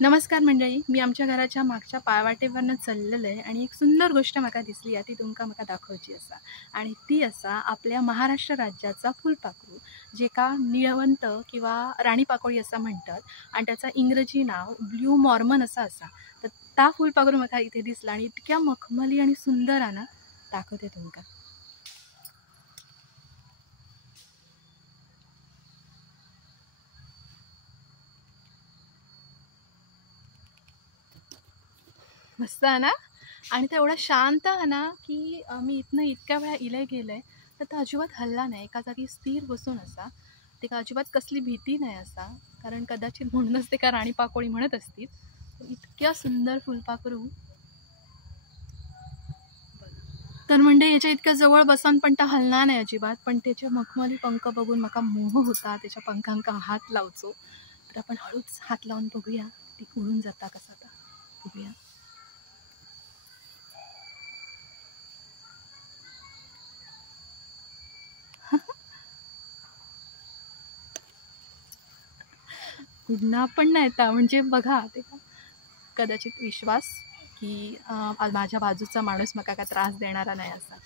नमस्कार मंडळी, मी आमच्या घराच्या मागच्या पायवाटेवरनं चललेलं आहे आणि एक सुंदर गोष्ट म्हाका दिसली ती तुमका म्हाका दाखवची असा. आणि ती असा आपल्या महाराष्ट्र राज्याचा फुलपाखरू, जेका निळवंत किंवा राणी पाकोळी असं म्हणतात आणि त्याचं इंग्रजी नाव ब्ल्यू मॉर्मन असं असा. तर ता फुलपाखरू म्हाका इथे दिसला आणि इतक्या मखमली आणि सुंदर आहे ना, दाखवते तुमका. मस्त आहे ना. आणि तो एवढा शांत आहे ना की मी इथनं इतक्या वेळा इले गेले तर तो अजिबात हल्ला नाही, एका जागी स्थिर बसून असा. ते अजिबात कसली भीती नाही असा, कारण कदाचित म्हणूनच ते का राणी पाकोळी म्हणत असतील. इतक्या सुंदर फुलपाखरू. तर म्हणजे याच्या इतक्या जवळ बसून पण तो हलला नाही अजिबात, पण त्याचे मखमली पंख बघून मला मोह होता त्याच्या पंखांका हात लावचो. तर आपण हळूच हात लावून बघूया ती उडून जाता कसा आता बघूया. पुन्हा पण नाही येता म्हणजे बघा ते कदाचित विश्वास की माझ्या बाजूचा माणूस मला काय त्रास देणारा नाही असा.